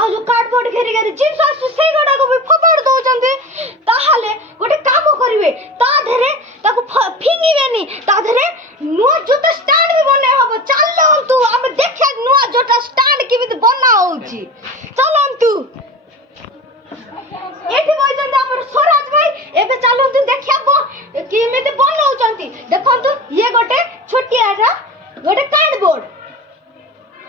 आ जो कार्डबोर्ड घेरी घेरी जिंस आसु सेई गोटा को भी फपाड़ दउचंती ताहाले गोटे काम करिवे ता धरे ताको फिंगिबेनी ता धरे नुआ जोटा स्टैंड भी बने हबो चलंतु हम देखिया नुआ जोटा स्टैंड केमिति बना होउची चलंतु एठी बइचंती हमर स्वराज भाई एबे चलंतु देखियाबो केमिति बनौचंती देखंतु ये गोटे छोटियारा गोटे कार्डबोर्ड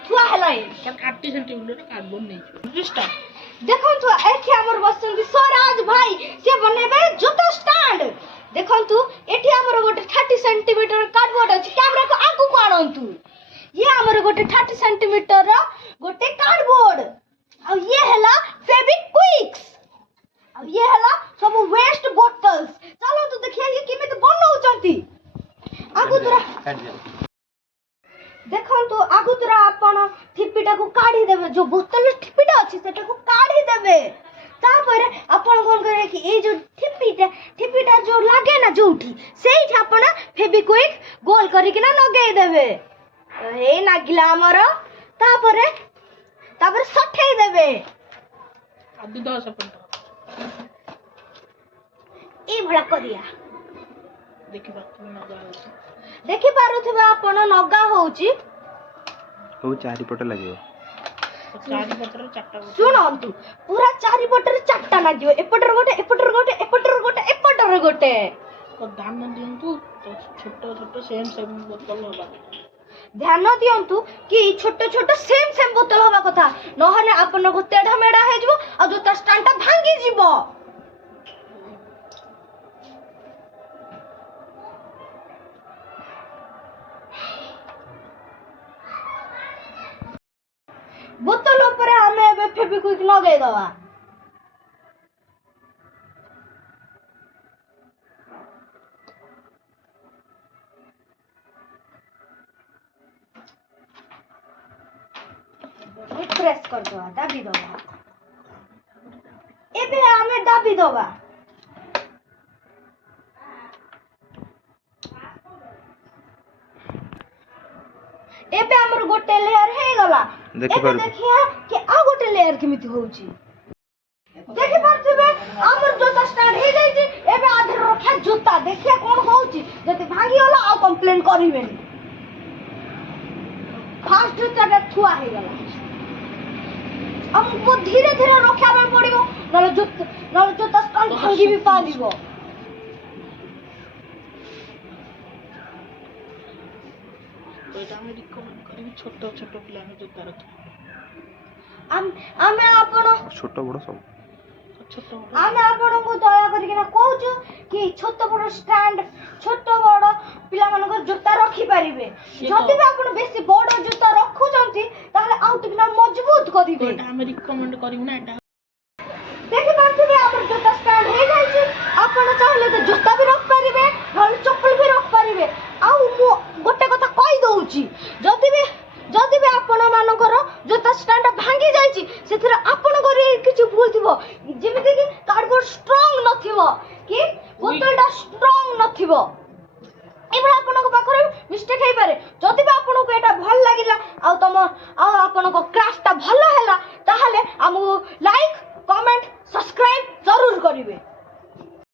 छुआ हलाई 30 सेंटीमीटर कार्डबोर्ड नहीं स्टार्ट देखंतु एठी हमर बसंती स्वराज भाई से बनेबे जोता स्टैंड देखंतु एठी हमर गोटे 30 सेंटीमीटर कार्डबोर्ड अछि कैमरा को आगु को आनंतु ये हमर गोटे 30 सेंटीमीटर रो गोटे कार्डबोर्ड आ ये हला फेविक्विक्स आ ये हला सब वेस्ट बोतल्स चलो तो देखिए ये किमित बनौचंती आगु तोरा देखंतु आगु तोरा आपण ठिपिटा को काढी देबे जो बोतल ठिपिटा अछि सेटा को काढी देबे तापर आपण कोन करे कि ए जो ठिपिटा जो लागे ना जोठी सेही आपण फेविक्विक गोल करी कि ना लगे देबे हे नागिला हमर तापर सठेई देबे आदि 10 सेकंड ए भला करिया देखि पारुथिबा आपण नगा होउची हो चारि पट लागियो चारि पटर चारटा सुनंतु पूरा चारि पटर चारटा लागियो एपटर गोटे एपटर गोटे एपटर गोटे एपटर गोटे को ध्यान दियंतु छोटो छोटो सेम बोतल होबा ध्यान दियंतु कि छोटो छोटो सेम बोतल होबा कथा नहने आपण को तेढा मेडा हे जबो आ जो ता स्टैंडटा भांगी जीवो बोतल ऊपर हमें एबे फेविक्विक लगे दवा प्रेस कर दवा दाबी दवा एबे हमें दाबी दवा एबे हमर गोटे लेयर हे गला एबे देखिया कि आ गोटे लेयर केमिति होउची देखि पारथिबे हमर जोता स्टैंड हे जाई छी एबे आधे रखा जोता देखिया कोन होउची जति भागी होला आ कंप्लेन करिवेनी फास्ट जोता थुआ हे गला हमको धीरे धीरे रखा में पड़िबो नले जोता स्टैंड भांगी भी पालिबो तो एटा हम रिकमेंड करी छोटो छोटो पिला में जोता रख आमे आपण छोट बड़ सब छोटो आमे आपण को दया करी कि ना कहूछु कि छोट बड़ स्टैंड छोट बड़ पिला मन को जोता रखी परिबे जति भी आपण बेसी बड़ जोता रखु जंती ताले आउट बिना मजबूत करिबे एटा हम रिकमेंड करी ना एटा देखि पारथिबे हमर जोता स्टैंड हे जाई छी आपण चाहले तो जोता भी रख परिबे नल चप्पल भी रख परिबे आउ मो गोटे कथा कहि दउची जदि भी आपण मानकर जोता स्टैंड भांगी जाई छी सेथरा आपण करी किछि भूल थिबो जेमिति कि कार्डबोर्ड स्ट्रांग नथिबो कि बोतलटा स्ट्रांग नथिबो एबला आपण को पाखरे मिस्टेक हे पारे जदि भी आपण को एटा भल लागिला आ आपण को क्राफ्टटा भल हैला ताहाले हमु लाइक कमेंट सब्सक्राइब जरूर करिवे।